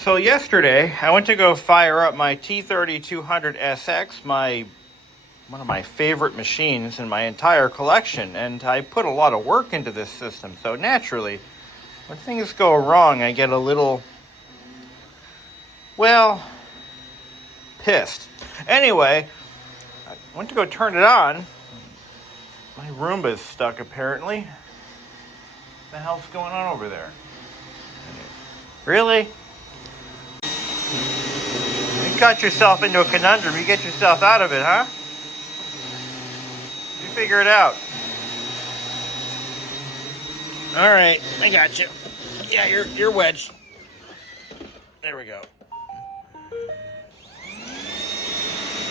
So yesterday, I went to go fire up my T3200 SX, one of my favorite machines in my entire collection, and I put a lot of work into this system. So naturally, when things go wrong, I get a little, well, pissed. Anyway, I went to go turn it on. My Roomba's stuck apparently. What the hell's going on over there? Really? You got yourself into a conundrum. You get yourself out of it, huh? You figure it out. All right, I got you. Yeah, you're wedged. There we go.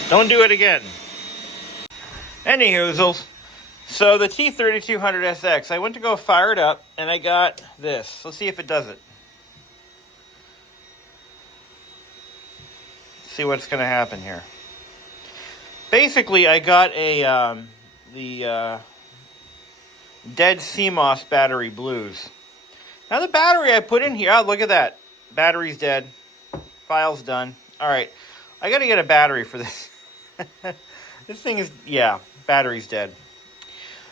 Don't do it again. Anywho, so the T3200 SX, I went to go fire it up, and I got this. Let's see if it does it. See what's going to happen here. Basically, I got the dead CMOS battery blues. Now the battery I put in here, oh, look at that. Battery's dead. File's done. All right, I got to get a battery for this. This thing is, yeah, battery's dead.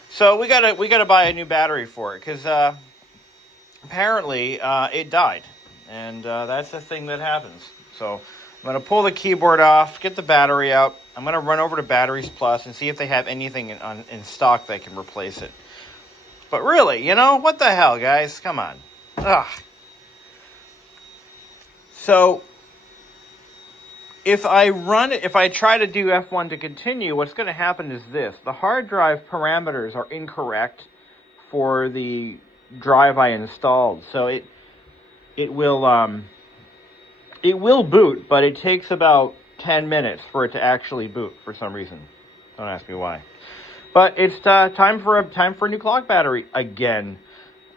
So we gotta buy a new battery for it because apparently it died, and that's the thing that happens. So I'm gonna pull the keyboard off, get the battery out. I'm gonna run over to Batteries Plus and see if they have anything in stock that can replace it. But really, you know, what the hell, guys? Come on. Ugh. So if I try to do F1 to continue, what's going to happen is this. The hard drive parameters are incorrect for the drive I installed. So it will boot, but it takes about 10 minutes for it to actually boot for some reason. Don't ask me why. But it's time for a new clock battery again.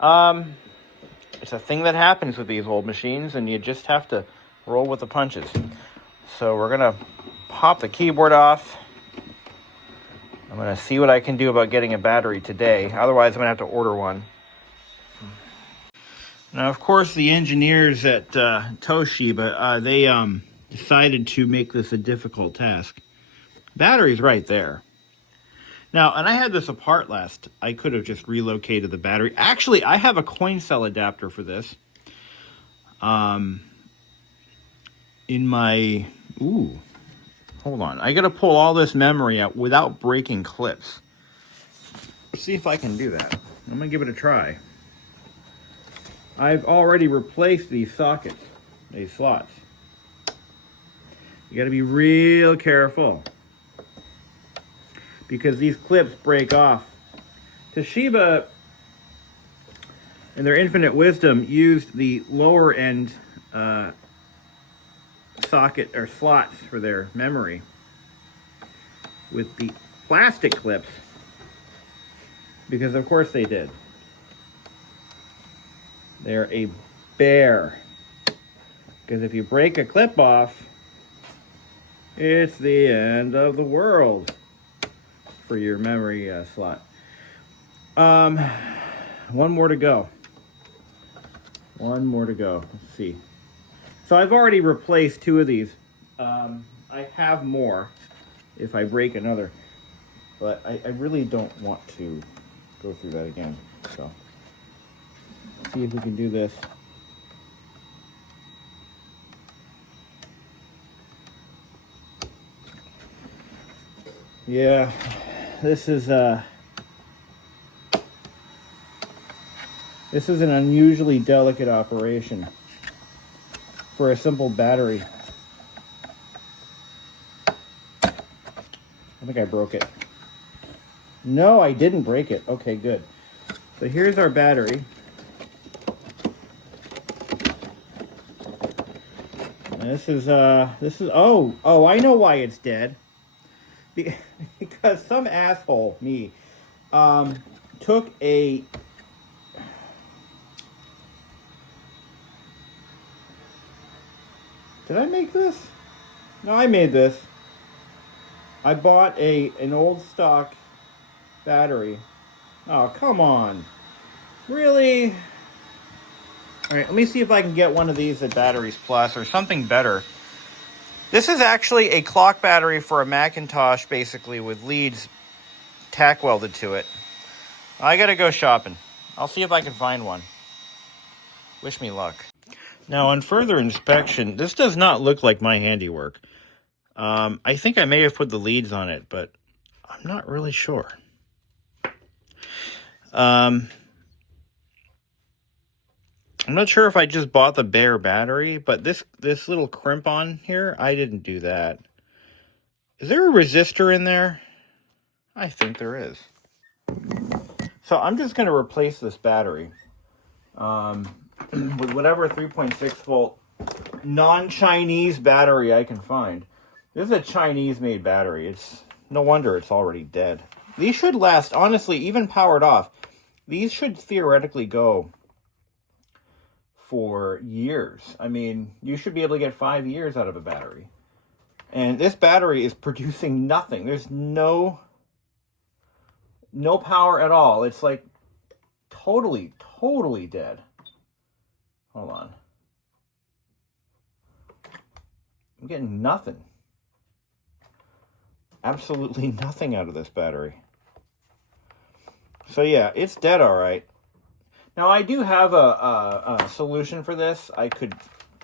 It's a thing that happens with these old machines, and you just have to roll with the punches. So we're going to pop the keyboard off. I'm going to see what I can do about getting a battery today. Otherwise, I'm going to have to order one. Now, of course, the engineers at Toshiba, they decided to make this a difficult task. Battery's right there. Now, and I had this apart last. I could have just relocated the battery. Actually, I have a coin cell adapter for this. In my... Ooh. Hold on. I got to pull all this memory out without breaking clips. Let's see if I can do that. I'm going to give it a try. I've already replaced these sockets, these slots. You got to be real careful because these clips break off. Toshiba, in their infinite wisdom, used the lower end socket or slots for their memory with the plastic clips, because of course they did. They're a bear, because if you break a clip off, it's the end of the world for your memory slot. One more to go. Let's see. So I've already replaced two of these. I have more if I break another, but I really don't want to go through that again. So let's see if we can do this. Yeah, this is an unusually delicate operation for a simple battery. I think I broke it. No, I didn't break it. Okay, good. So here's our battery. And this is oh, I know why it's dead. Because some asshole, me, took a... Did I make this? No, I made this. I bought an old stock battery. Oh, come on. Really? All right, let me see if I can get one of these at Batteries Plus or something better. This is actually a clock battery for a Macintosh, basically, with leads tack welded to it. I gotta go shopping. I'll see if I can find one. Wish me luck. Now, on further inspection, this does not look like my handiwork. I think I may have put the leads on it, but I'm not really sure. I'm not sure if I just bought the bare battery, but this little crimp on here, I didn't do that. Is there a resistor in there? I think there is. So I'm just going to replace this battery with whatever 3.6 volt non-Chinese battery I can find. This is a Chinese-made battery. It's no wonder it's already dead. These should last, honestly, even powered off. These should theoretically go for years. I mean, you should be able to get 5 years out of a battery. And this battery is producing nothing. There's no power at all. It's like totally dead. Hold on. I'm getting nothing. Absolutely nothing out of this battery. So yeah, it's dead all right. Now I do have a solution for this. I could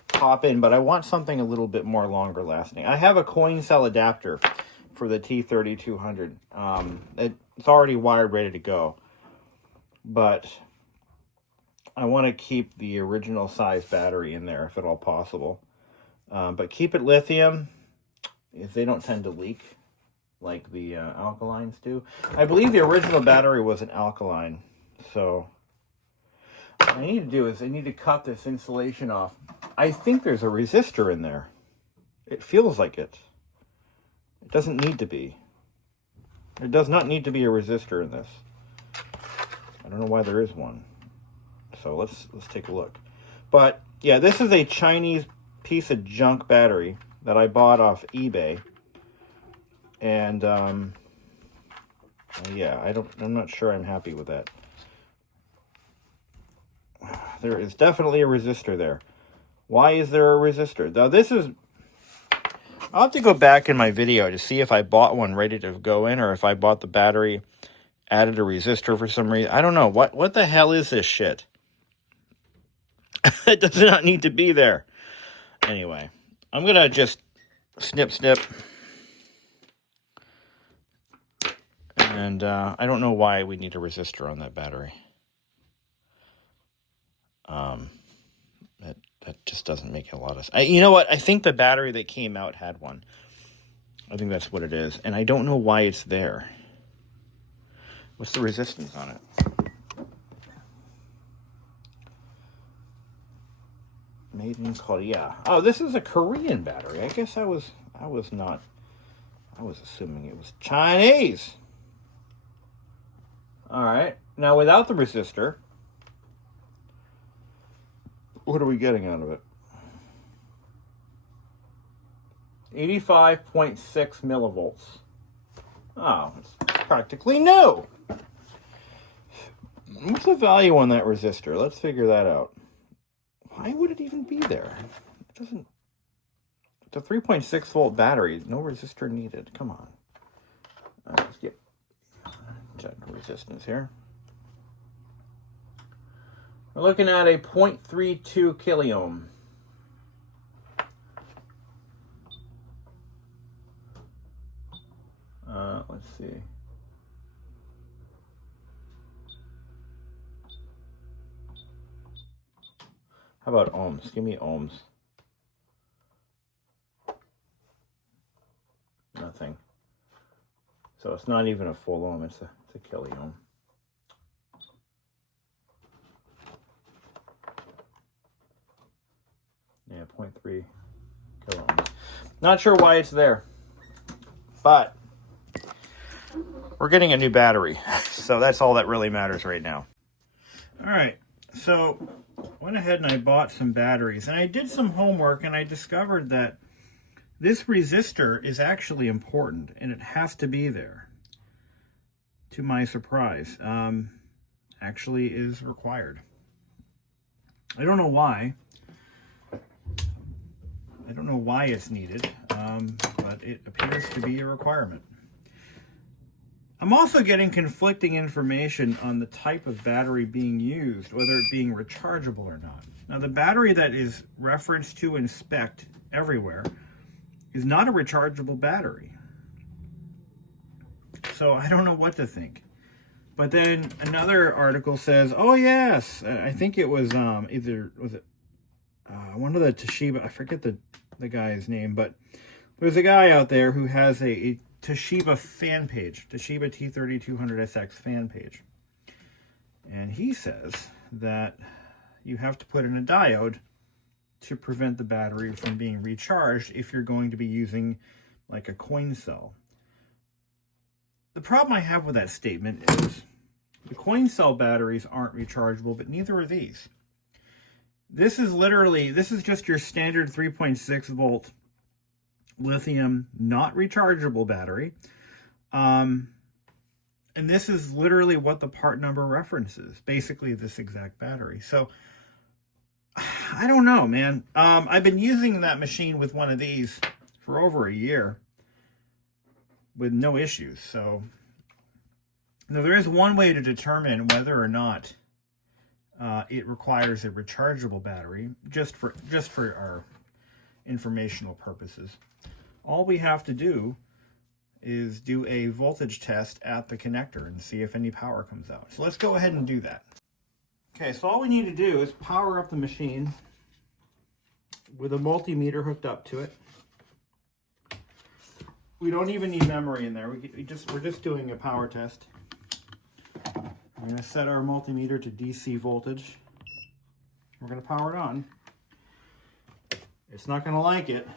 pop in, but I want something a little bit more longer lasting. I have a coin cell adapter for the T3200. It's already wired, ready to go. But I want to keep the original size battery in there if at all possible. But keep it lithium, if they don't tend to leak like the alkalines do. I believe the original battery was an alkaline. So what I need to do is I need to cut this insulation off. I think there's a resistor in there. It feels like it. It doesn't need to be. There does not need to be a resistor in this. I don't know why there is one. So let's take a look. But yeah, this is a Chinese piece of junk battery that I bought off eBay. And yeah, I'm not sure I'm happy with that. There is definitely a resistor there. Why is there a resistor? Now this is, I'll have to go back in my video to see if I bought one ready to go in or if I bought the battery, added a resistor for some reason. I don't know. What the hell is this shit? It does not need to be there. Anyway, I'm going to just snip. And I don't know why we need a resistor on that battery. That just doesn't make a lot of sense. You know what? I think the battery that came out had one. I think that's what it is. And I don't know why it's there. What's the resistance on it? Made in Korea. Oh, this is a Korean battery. I guess I was assuming it was Chinese. All right. Now, without the resistor, what are we getting out of it? 85.6 millivolts. Oh, it's practically new. What's the value on that resistor? Let's figure that out. Why would it even be there? It doesn't. It's a 3.6 volt battery. No resistor needed. Come on. All right, let's check resistance here. We're looking at a 0.32 kiloohm. Let's see. How about ohms? Give me ohms. Nothing. So it's not even a full ohm, it's a kiloohm. Yeah, 0.3 kiloohms. Not sure why it's there, but we're getting a new battery, so that's all that really matters right now. All right, so went ahead and I bought some batteries, and I did some homework, and I discovered that this resistor is actually important, and it has to be there. To my surprise, actually is required. I don't know why. I don't know why it's needed, but it appears to be a requirement. I'm also getting conflicting information on the type of battery being used, whether it being rechargeable or not. Now, the battery that is referenced to and spec'd everywhere is not a rechargeable battery. So I don't know what to think. But then another article says, oh yes, I think it was one of the Toshiba, I forget the guy's name, but there's a guy out there who has a Toshiba fan page, Toshiba T3200 SX fan page. And he says that you have to put in a diode to prevent the battery from being recharged if you're going to be using like a coin cell. The problem I have with that statement is the coin cell batteries aren't rechargeable, but neither are these. This is just your standard 3.6 volt lithium, not rechargeable battery. And this is literally what the part number references, basically this exact battery. So I don't know, man. I've been using that machine with one of these for over a year with no issues. So now there is one way to determine whether or not it requires a rechargeable battery, just for our informational purposes. All we have to do is do a voltage test at the connector and see if any power comes out. So let's go ahead and do that. Okay, so all we need to do is power up the machine with a multimeter hooked up to it. We don't even need memory in there. We're just doing a power test. We're going to set our multimeter to DC voltage. We're going to power it on. It's not going to like it.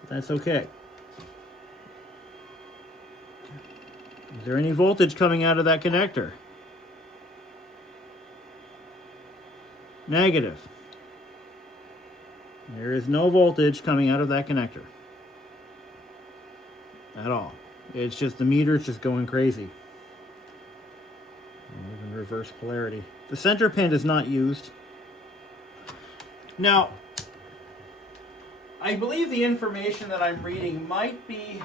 But that's okay. Is there any voltage coming out of that connector? Negative. There is no voltage coming out of that connector at all. It's just the meter's just going crazy. Even reverse polarity. The center pin is not used. Now, I believe the information that I'm reading might be,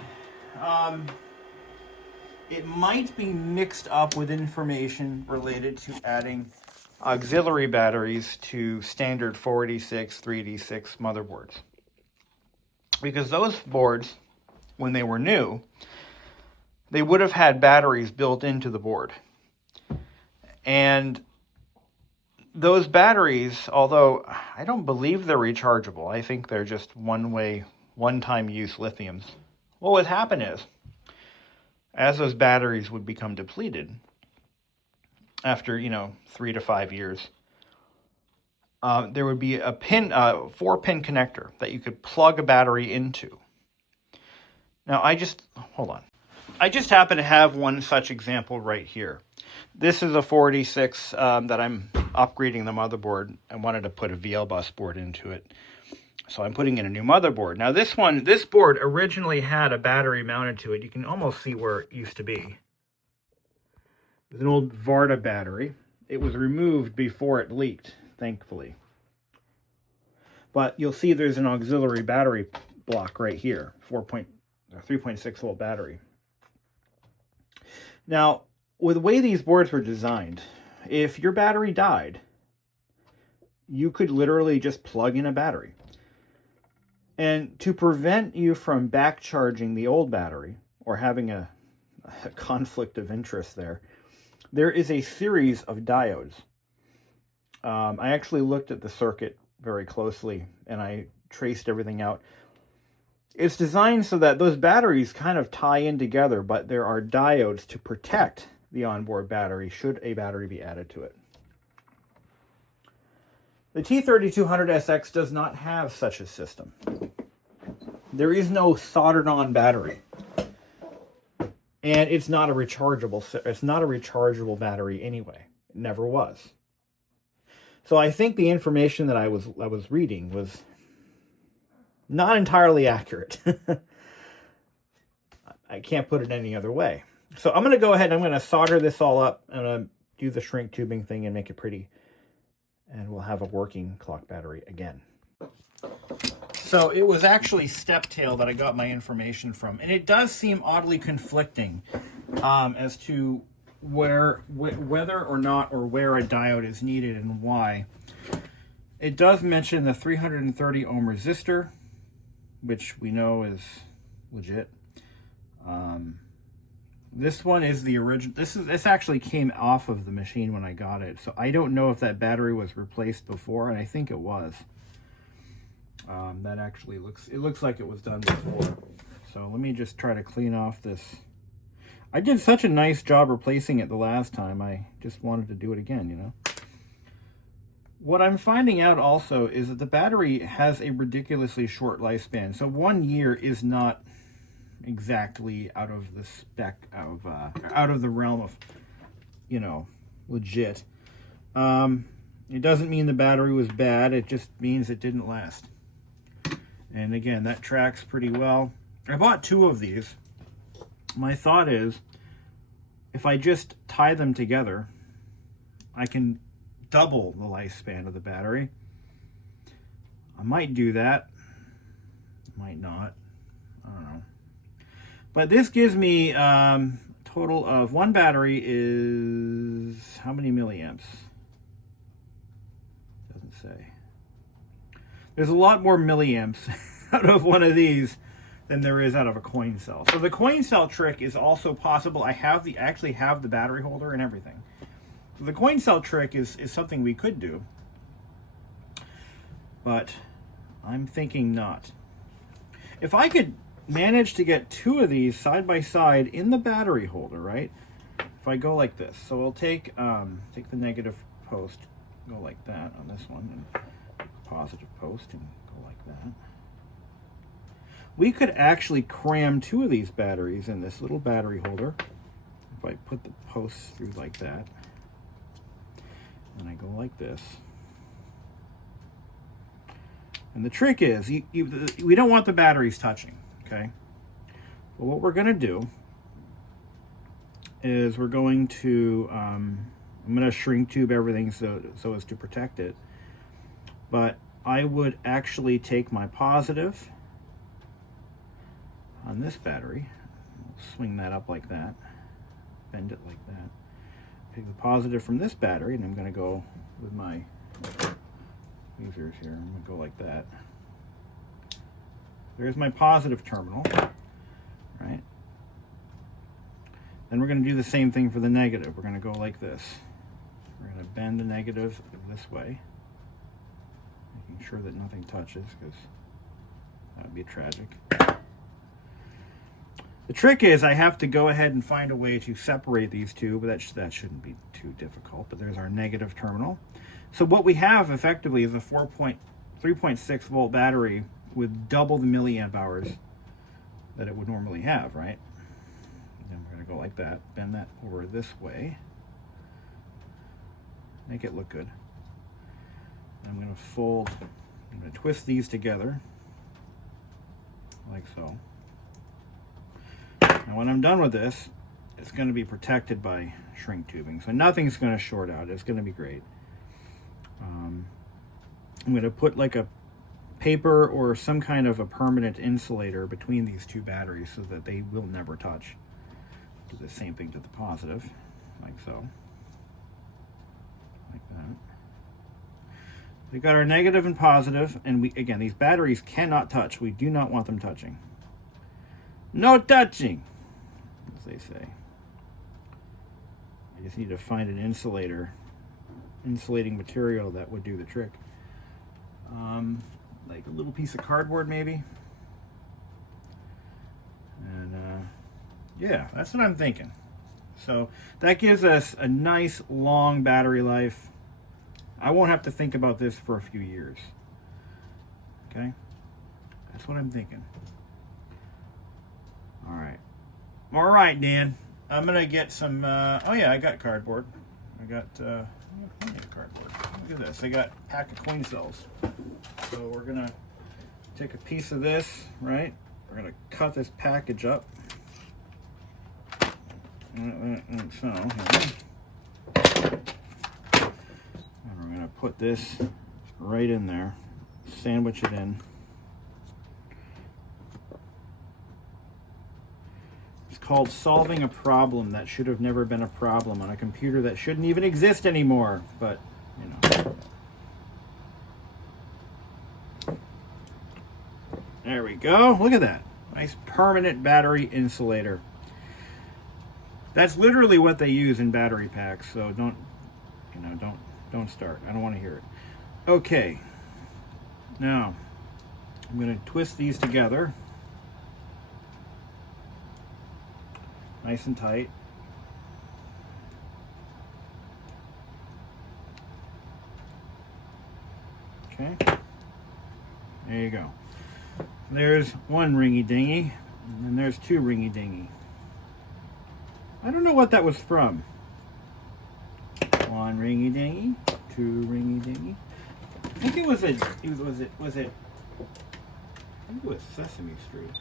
it might be mixed up with information related to adding auxiliary batteries to standard 486, 386 motherboards. Because those boards, when they were new, they would have had batteries built into the board. And those batteries, although I don't believe they're rechargeable, I think they're just one-way, one-time use lithiums. What would happen is, as those batteries would become depleted, after 3 to 5 years, there would be a 4-pin connector that you could plug a battery into. Now I just happen to have one such example right here. This is a 486 that I'm upgrading the motherboard. I wanted to put a VL bus board into it, so I'm putting in a new motherboard. Now this board originally had a battery mounted to it. You can almost see where it used to be. It was an old Varta battery. It was removed before it leaked, thankfully. But you'll see there's an auxiliary battery block right here, 3.6 volt battery. Now, with the way these boards were designed, if your battery died, you could literally just plug in a battery. And to prevent you from back charging the old battery or having a conflict of interest there is a series of diodes. I actually looked at the circuit very closely and I traced everything out. It's designed so that those batteries kind of tie in together, but there are diodes to protect the onboard battery should a battery be added to it. The T3200 SX does not have such a system. There is no soldered on battery. And it's not a rechargeable battery anyway. It never was. So I think the information that I was reading was not entirely accurate. I can't put it any other way. So I'm going to go ahead and I'm going to solder this all up. I'm going to do the shrink tubing thing and make it pretty. And we'll have a working clock battery again. So it was actually Steptail that I got my information from. And it does seem oddly conflicting as to whether or not or where a diode is needed and why. It does mention the 330 ohm resistor, which we know is legit. This one is the original. This actually came off of the machine when I got it, so I don't know if that battery was replaced before, and I think it was. That actually looks like it was done before. So let me just try to clean off this. I did such a nice job replacing it the last time. I just wanted to do it again, you know. What I'm finding out also is that the battery has a ridiculously short lifespan. So 1 year is not exactly out of the spec of out of the realm of, you know, legit. It doesn't mean the battery was bad. It just means it didn't last. And again, that tracks pretty well. I bought 2 of these. My thought is, if I just tie them together, I can double the lifespan of the battery. I might do that. Might not. I don't know. But this gives me a total of, one battery is how many milliamps? Doesn't say. There's a lot more milliamps out of one of these than there is out of a coin cell. So the coin cell trick is also possible. I actually have the battery holder and everything. So the coin cell trick is something we could do, but I'm thinking not. If I could manage to get 2 of these side by side in the battery holder, right? If I go like this, so I'll take the negative post, go like that on this one, and positive post, and go like that. We could actually cram 2 of these batteries in this little battery holder. If I put the posts through like that, and I go like this. And the trick is, we don't want the batteries touching, okay? But what we're gonna do is we're going to, I'm gonna shrink tube everything so as to protect it. But I would actually take my positive on this battery, swing that up like that, bend it like that, take the positive from this battery, and I'm going to go with my tweezers here. I'm going to go like that. There's my positive terminal, right? Then we're going to do the same thing for the negative. We're going to go like this. We're going to bend the negative this way, making sure that nothing touches, because that would be tragic. The trick is I have to go ahead and find a way to separate these two, but that shouldn't be too difficult. But there's our negative terminal. So what we have effectively is a 3.6 volt battery with double the milliamp hours that it would normally have, right? And then we're going to go like that, bend that over this way, make it look good. And I'm going to fold, I'm going to twist these together like so. Now when I'm done with this, it's going to be protected by shrink tubing, so nothing's going to short out. It's going to be great. I'm going to put like a paper or some kind of a permanent insulator between these 2 batteries so that they will never touch. Do the same thing to the positive, like so. Like that. We got our negative and positive, and again, these batteries cannot touch. We do not want them touching. No touching, as they say. I just need to find an insulating material that would do the trick. Like a little piece of cardboard maybe. And yeah, that's what I'm thinking. So that gives us a nice long battery life. I won't have to think about this for a few years. Okay? That's what I'm thinking. All right, Dan. I'm gonna get some. Oh yeah, I got cardboard. I got plenty of cardboard. Look at this. I got a pack of coin cells. So we're gonna take a piece of this, right? We're gonna cut this package up. So, put this right in there, sandwich it in. It's called solving a problem that should have never been a problem on a computer that shouldn't even exist anymore, but you know. There we go. Look at that. Nice permanent battery insulator. That's literally what they use in battery packs, so don't start. I don't want to hear it. Okay. Now, I'm going to twist these together. Nice and tight. Okay. There you go. There's one ringy dingy, and then there's two ringy dingy. I don't know what that was from. One ringy dingy, two ringy dingy. I think it was Sesame Street.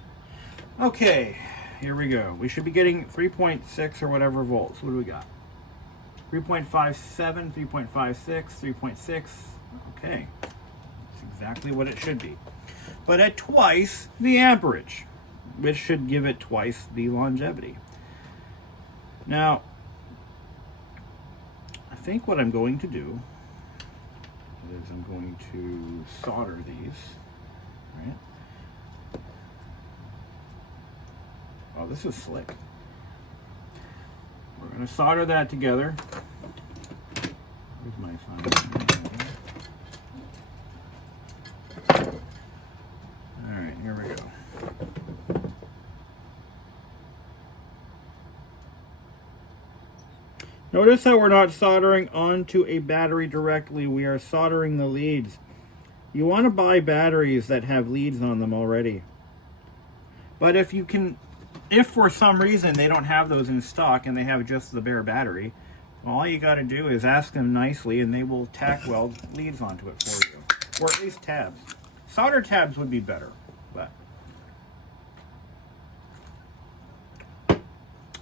Okay, here we go. We should be getting 3.6 or whatever volts. What do we got? 3.57, 3.56, 3.6. Okay, that's exactly what it should be. But at twice the amperage, which should give it twice the longevity. Now, I think what I'm going to do is I'm going to solder these, right? Oh, this is slick. We're going to solder that together. Where's my sign? All right, here we go. Notice how we're not soldering onto a battery directly. We are soldering the leads. You want to buy batteries that have leads on them already. But if for some reason they don't have those in stock and they have just the bare battery, well, all you got to do is ask them nicely and they will tack weld leads onto it for you. Or at least tabs. Solder tabs would be better, but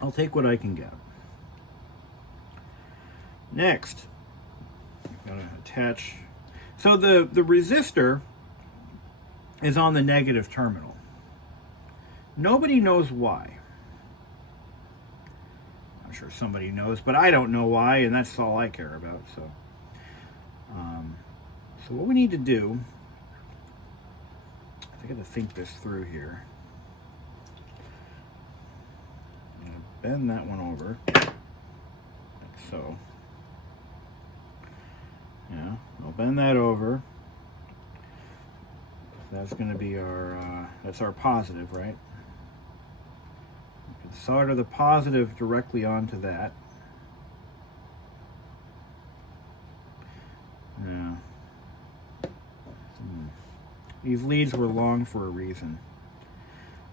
I'll take what I can get. Next, I'm going to attach. So the resistor is on the negative terminal. Nobody knows why. I'm sure somebody knows, but I don't know why, and that's all I care about. So what we need to do, I got to think this through here. I'm going to bend that one over, like so. Yeah, I'll bend that over. That's going to be our, that's our positive, right? We can solder the positive directly onto that. Yeah. These leads were long for a reason.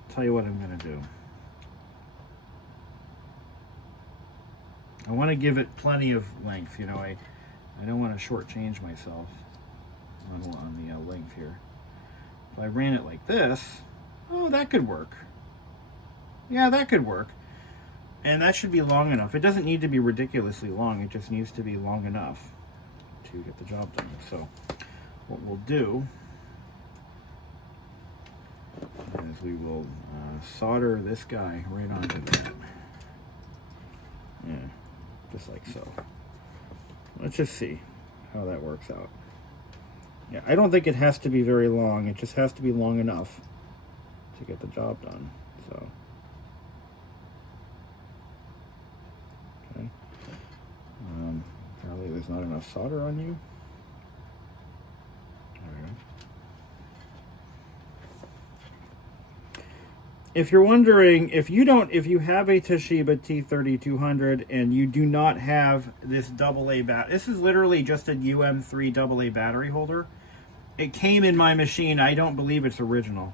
I'll tell you what I'm going to do. I want to give it plenty of length, you know, I don't want to shortchange myself on the length here. If I ran it like this, oh, that could work. Yeah, that could work. And that should be long enough. It doesn't need to be ridiculously long. It just needs to be long enough to get the job done. So what we'll do is we will solder this guy right onto that. Yeah, just like so. Let's just see how that works out. Yeah, I don't think it has to be very long. It just has to be long enough to get the job done. So, okay. Apparently there's not enough solder on you. There we go. If you're wondering, if you have a Toshiba T3200 and you do not have this AA battery, this is literally just a UM3 AA battery holder. It came in my machine. I don't believe it's original.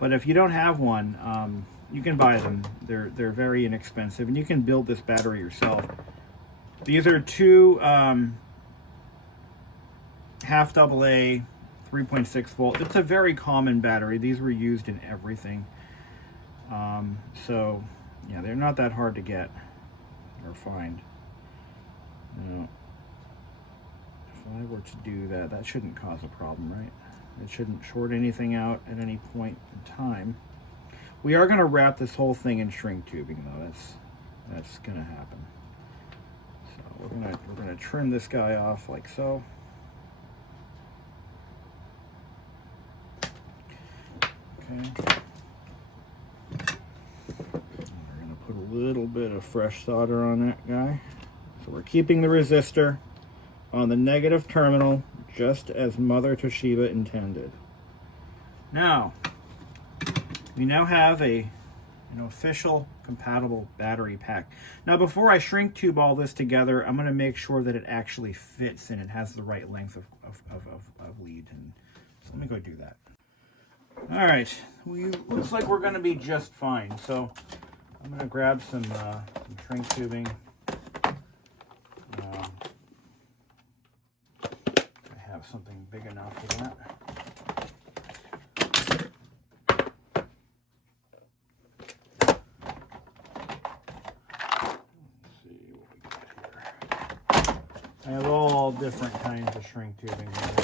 But if you don't have one, you can buy them. They're very inexpensive, and you can build this battery yourself. These are two half AA 3.6 volt. It's a very common battery. These were used in everything. So yeah, they're not that hard to get or find. Now, if I were to do that, that shouldn't cause a problem, right? It shouldn't short anything out at any point in time. We are going to wrap this whole thing in shrink tubing, though. That's going to happen. So we're gonna trim this guy off like so. Okay. We're gonna put a little bit of fresh solder on that guy. So we're keeping the resistor on the negative terminal, just as Mother Toshiba intended. Now, we now have an official compatible battery pack. Now, before I shrink tube all this together, I'm going to make sure that it actually fits and it has the right length of lead. And so let me go do that. All right, looks like we're going to be just fine. So I'm going to grab some shrink tubing. I have something big enough for that. I have all different kinds of shrink tubing here.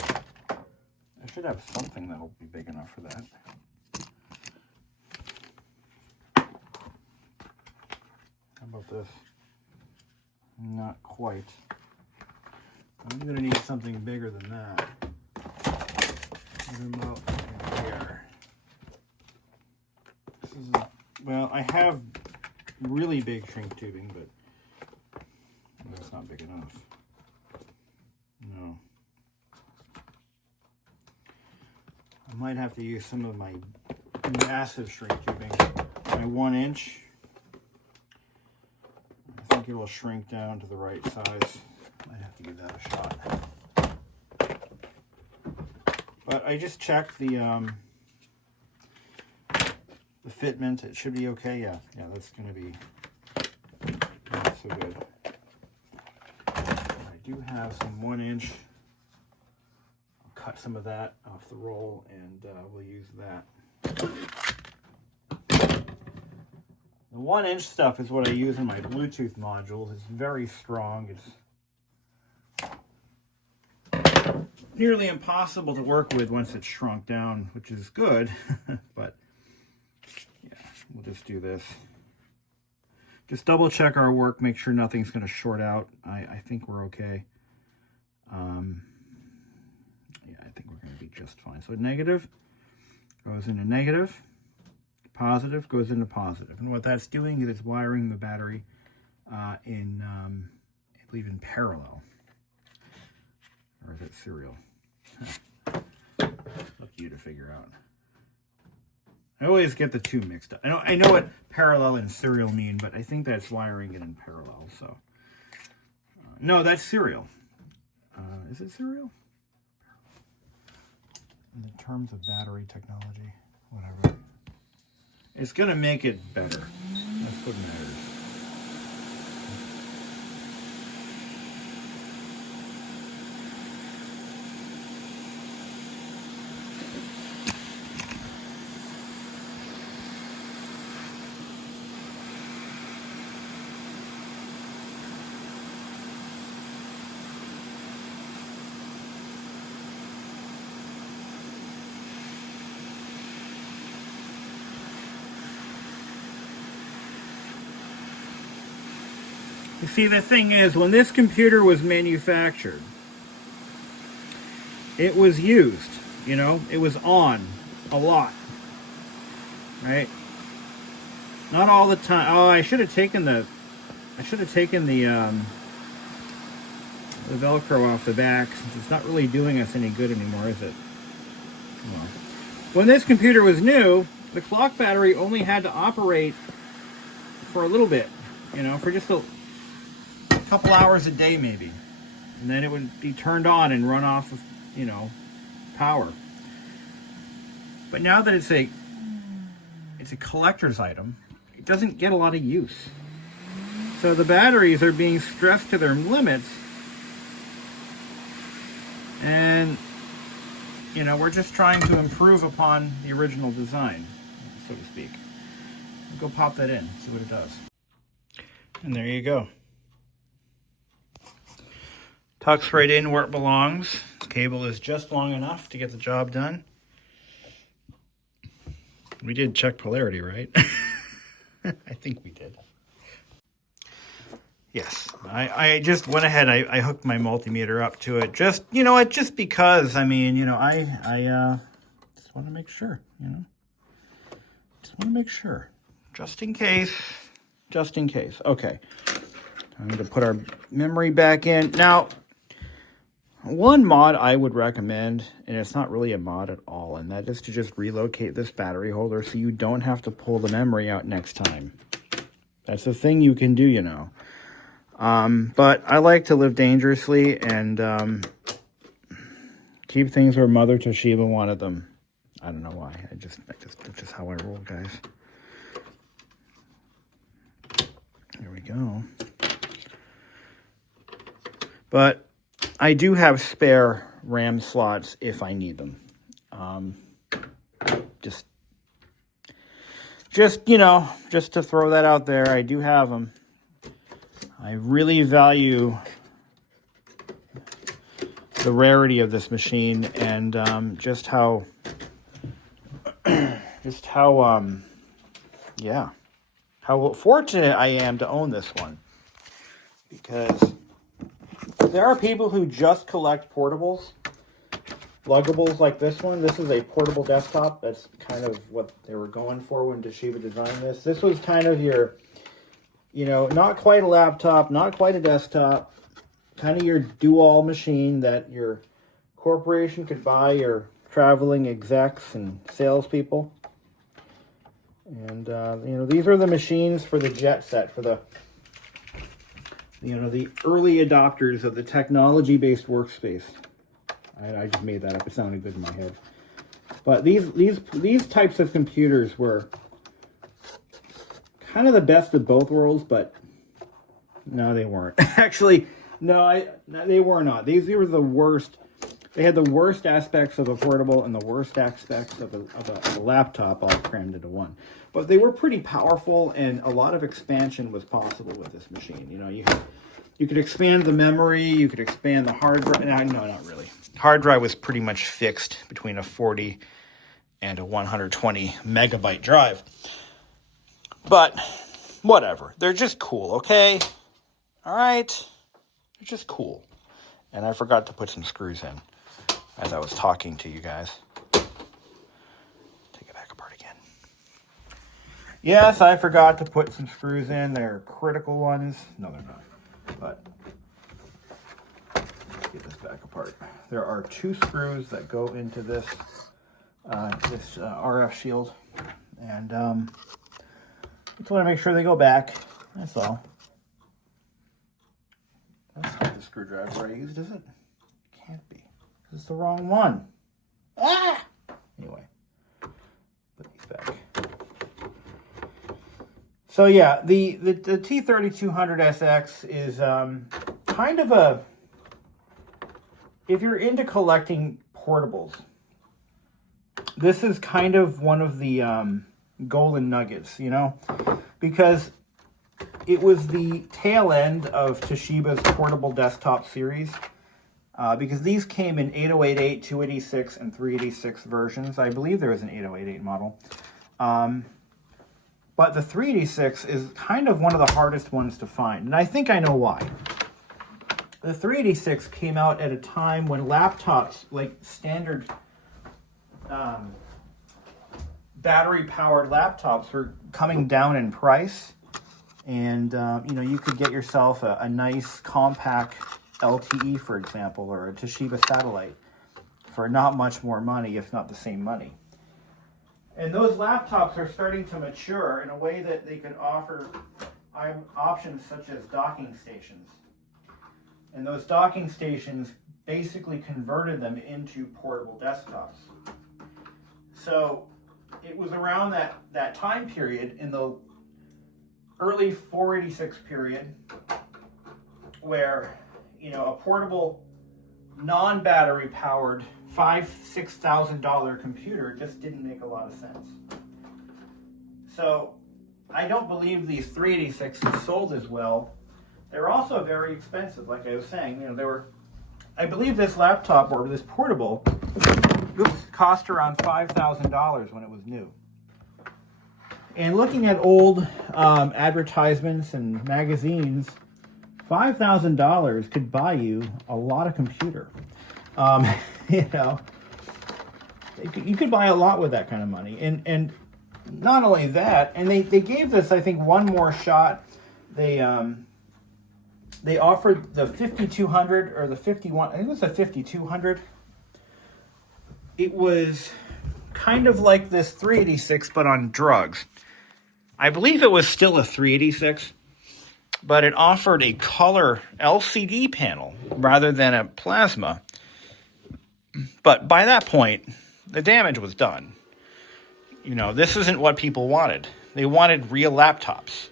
I should have something that will be big enough for that. How about this? Not quite. I'm going to need something bigger than that. Put about here. This is, well, I have really big shrink tubing, but that's not big enough. No. I might have to use some of my massive shrink tubing. My 1-inch. I think it will shrink down to the right size. Might have to give that a shot. But I just checked the fitment. It should be okay. Yeah, that's going to be not so good. I do have some 1-inch. I'll cut some of that off the roll and we'll use that. The 1-inch stuff is what I use in my Bluetooth modules. It's very strong. It's nearly impossible to work with once it's shrunk down, which is good. But yeah, we'll just do this. Just double check our work, make sure nothing's going to short out. I think we're okay. Yeah, I think we're going to be just fine. So negative goes into negative, positive goes into positive. And what that's doing is it's wiring the battery in, I believe, in parallel. Or is it serial? Up to you to figure out. I always get the two mixed up. I know what parallel and serial mean, but I think that's wiring it in parallel. So no, that's serial. Is it serial? In the terms of battery technology, whatever. It's gonna make it better. That's what matters. You see, the thing is, when this computer was manufactured, it was used, it was on a lot, right? Not all the time. Oh, I should have taken the Velcro off the back, since it's not really doing us any good anymore, is it? Well, when this computer was new, the clock battery only had to operate for a little bit, for just a couple hours a day maybe, and then it would be turned on and run off of power. But now that it's a collector's item, it doesn't get a lot of use, so the batteries are being stressed to their limits, and we're just trying to improve upon the original design, so to speak. Go pop that in, see what it does. And there you go. Tucks right in where it belongs. Cable is just long enough to get the job done. We did check polarity, right? I think we did. Yes, I just went ahead. I hooked my multimeter up to it. Just, you know, just because. I mean, you know, I just want to make sure. You know, just want to make sure, just in case. Just in case. Okay, I'm going to put our memory back in now. One mod I would recommend, and it's not really a mod at all, and that is to just relocate this battery holder so you don't have to pull the memory out next time. That's a thing you can do, you know. But I like to live dangerously and keep things where Mother Toshiba wanted them. I don't know why. That's just how I roll, guys. There we go. But I do have spare RAM slots if I need them. Just you know, just to throw that out there, I do have them. I really value the rarity of this machine and just how fortunate I am to own this one, because there are people who just collect portables, luggables like this one. This is a portable desktop. That's kind of what they were going for when Toshiba designed this. This was kind of your, you know, not quite a laptop, not quite a desktop, kind of your do-all machine that your corporation could buy your traveling execs and salespeople. And, you know, these are the machines for the jet set, for the, you know, the early adopters of the technology-based workspace. I just made that up. It sounded good in my head. But these types of computers were kind of the best of both worlds, but no, they weren't. Actually, no, they were not. These were the worst. They had the worst aspects of a portable and the worst aspects of a laptop all crammed into one. But they were pretty powerful, and a lot of expansion was possible with this machine. You know, you could expand the memory, you could expand the hard drive. No, not really. Hard drive was pretty much fixed between a 40 and a 120 megabyte drive. But whatever. They're just cool, okay? All right? They're just cool. And I forgot to put some screws in as I was talking to you guys. Take it back apart again. Yes, I forgot to put some screws in. They're critical ones. No, they're not. But let's get this back apart. There are 2 screws that go into this RF shield. And just want to make sure they go back. That's all. That's not the screwdriver I used, is it? Can't be. It's the wrong one. Ah! Anyway, put these back. So yeah, the T3200 SX is kind of a, if you're into collecting portables, this is kind of one of the golden nuggets, you know, because it was the tail end of Toshiba's portable desktop series, because these came in 8088, 286, and 386 versions. I believe there was an 8088 model. But the 386 is kind of one of the hardest ones to find, and I think I know why. The 386 came out at a time when laptops, like standard battery-powered laptops, were coming down in price. And, you know, you could get yourself a nice compact LTE, for example, or a Toshiba satellite for not much more money, if not the same money. And those laptops are starting to mature in a way that they could offer options such as docking stations. And those docking stations basically converted them into portable desktops. So it was around that time period, in the early 486 period, where, you know, a portable, non-battery powered $5,000-$6,000 computer just didn't make a lot of sense. So I don't believe these 386s sold as well. They're also very expensive, like I was saying. You know, they were I believe this laptop, or this portable, cost around $5,000 when it was new. And looking at old advertisements and magazines, $5,000 could buy you a lot of computer. You know, you could buy a lot with that kind of money. And not only that, and they gave this, I think, one more shot. They offered the 5200 or the 51, I think it was the 5200. It was kind of like this 386, but on drugs. I believe it was still a 386, but it offered a color LCD panel rather than a plasma. But by that point, the damage was done. You know, this isn't what people wanted. They wanted real laptops.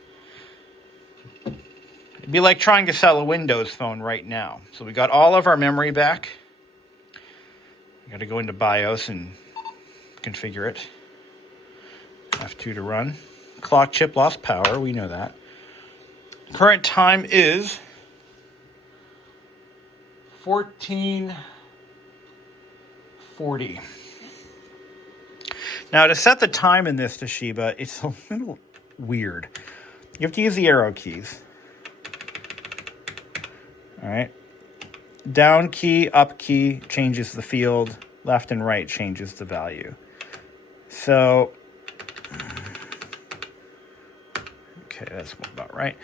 It'd be like trying to sell a Windows phone right now. So we got all of our memory back. We got to go into BIOS and configure it. F2 to run. Clock chip lost power, we know that. Current time is 14:40. Now, to set the time in this Toshiba, it's a little weird. You have to use the arrow keys. All right. Down key, up key changes the field. Left and right changes the value. So, okay, that's about right.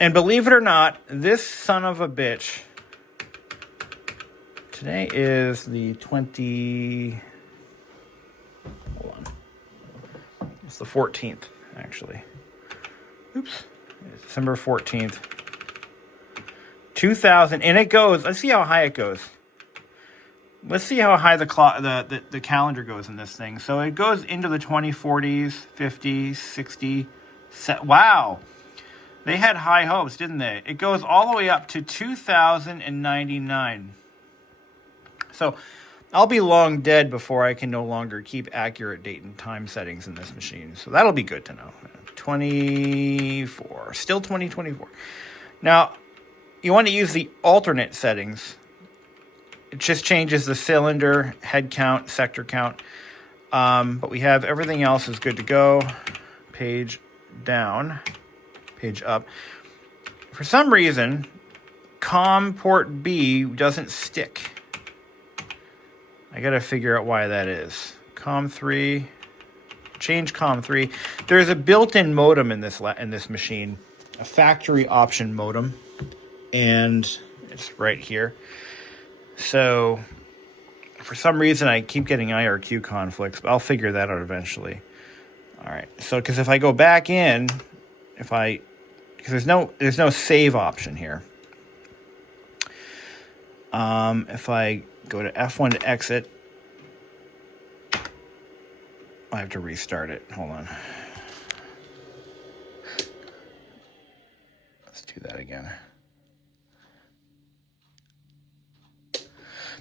And believe it or not, this son of a bitch, today is the 20... Hold on. It's the 14th, actually. Oops. It's December 14th. 2000, and it goes, let's see how high it goes. Let's see how high the calendar goes in this thing. So it goes into the 2040s, 50s, 60. Wow. They had high hopes, didn't they? It goes all the way up to 2099. So I'll be long dead before I can no longer keep accurate date and time settings in this machine. So that'll be good to know. 24, still 2024. Now, you want to use the alternate settings. It just changes the cylinder, head count, sector count. But we have everything else is good to go. Page down, page up. For some reason, COM port B doesn't stick. I got to figure out why that is. COM 3, change COM 3. There's a built-in modem in this machine, a factory option modem. And it's right here. So, for some reason, I keep getting IRQ conflicts, but I'll figure that out eventually. All right. So, because if I go back in, because there's no save option here. If I go to F1 to exit, I have to restart it. Hold on. Let's do that again.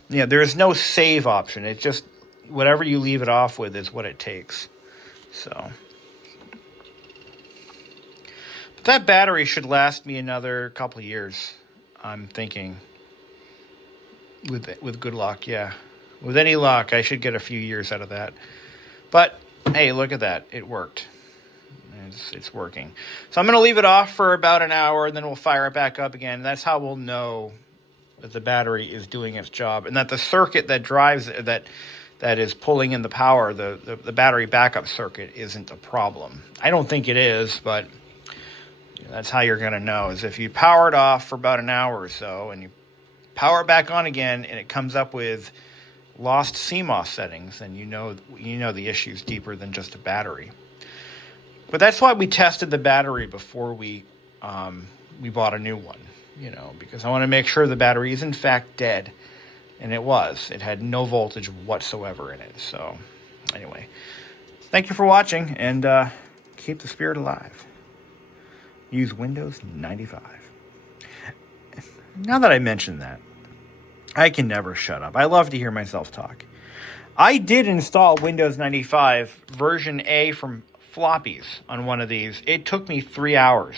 Yeah, there is no save option. It just, whatever you leave it off with is what it takes. So, but that battery should last me another couple of years, I'm thinking. With good luck, yeah. With any luck, I should get a few years out of that. But, hey, look at that. It worked. It's working. So I'm going to leave it off for about an hour, and then we'll fire it back up again. That's how we'll know that the battery is doing its job, and that the circuit that drives it, that is pulling in the power, the battery backup circuit, isn't a problem. I don't think it is, but that's how you're going to know, is if you power it off for about an hour or so, and you power it back on again, and it comes up with lost CMOS settings, then you know the issue's deeper than just a battery. But that's why we tested the battery before we bought a new one. Because I want to make sure the battery is in fact dead. And it was. It had no voltage whatsoever in it. So, anyway. Thank you for watching, and keep the spirit alive. Use Windows 95. Now that I mentioned that, I can never shut up. I love to hear myself talk. I did install Windows 95 version A from floppies on one of these. It took me 3 hours.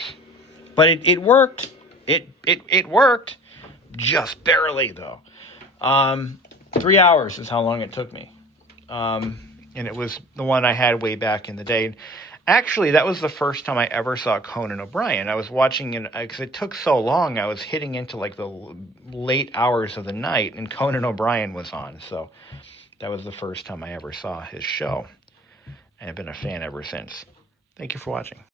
But it worked. It worked, just barely though. 3 hours is how long it took me. And it was the one I had way back in the day. Actually, that was the first time I ever saw Conan O'Brien. I was watching it because it took so long. I was hitting into like the late hours of the night, and Conan O'Brien was on. So that was the first time I ever saw his show. And I've been a fan ever since. Thank you for watching.